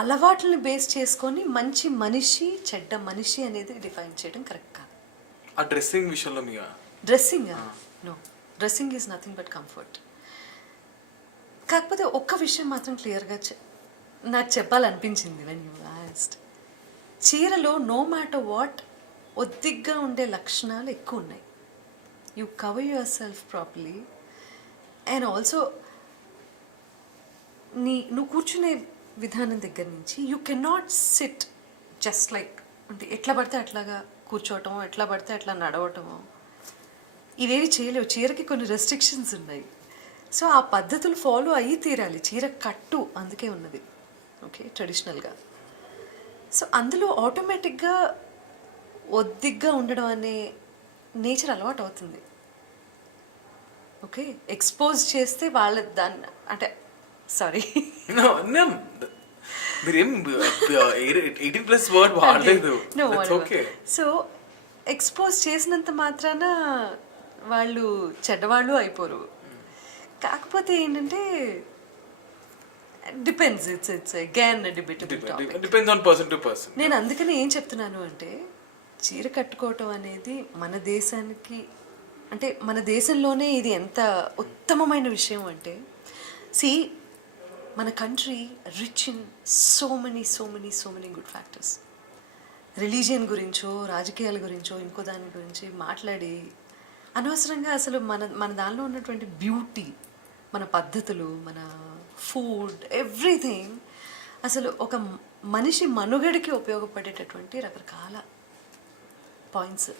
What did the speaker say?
అలవాట్లని base చేసుకొని మంచి మనిషి చెడ్డ మనిషి అనేది డిఫైన్ చేయడం కరెక్ట్ కాదు. ఆ డ్రెస్సింగ్ విషయంలో మీ dressing no, dressing is nothing but comfort. కాకపోతే ఒక్క విషయం మాత్రం క్లియర్గా నాకు చెప్పాలనిపించింది వెన్ యూ ఆస్క్డ్. చీరలో నో మ్యాటర్ వాట్ ఒద్దిగ్గా ఉండే లక్షణాలు ఎక్కువ ఉన్నాయి. You cover yourself properly and also నువ్వు కూర్చునే విధానం దగ్గర నుంచి you can not sit just like అంటే ఎట్లా పడితే అట్లాగా కూర్చోవటమో ఎట్లా పడితే అట్లా నడవటమో ఇవేవి చేయలేవు. చీరకి కొన్ని రెస్ట్రిక్షన్స్ ఉన్నాయి. సో ఆ పద్ధతులు ఫాలో అయ్యి తీరాలి. చీర కట్టు అందుకే ఉన్నది, ఓకే, ట్రెడిషనల్గా. సో అందులో ఆటోమేటిక్గా ఒద్దిగ్గా ఉండడం అనే నేచర్ అలవాటు అవుతుంది. ఓకే, ఎక్స్పోజ్ చేస్తే వాళ్ళ దాన్ని అంటే సారీ మీరేం 18+ వర్డ్ వాడలేదు. సో ఎక్స్పోజ్ చేసినంత మాత్రాన వాళ్ళు చెడ్డవాళ్ళు అయిపోరు. కాకపోతే ఏంటంటే depends, it's again debatable topic, depends on person to person. నేను అందుకని ఏం చెప్తున్నాను అంటే చీర కట్టుకోవటం అనేది మన దేశానికి అంటే మన దేశంలోనే ఇది ఎంత ఉత్తమమైన విషయం అంటే మన country rich in so many good factors. Religion గురించో రాజకీయాల గురించో ఇంకో దాని గురించి మాట్లాడి అనవసరంగా అసలు మన దానిలో ఉన్నటువంటి బ్యూటీ, మన పద్ధతులు, మన ఫుడ్, ఎవ్రీథింగ్ అసలు ఒక మనిషి మనుగడకి ఉపయోగపడేటటువంటి రకరకాల పాయింట్స్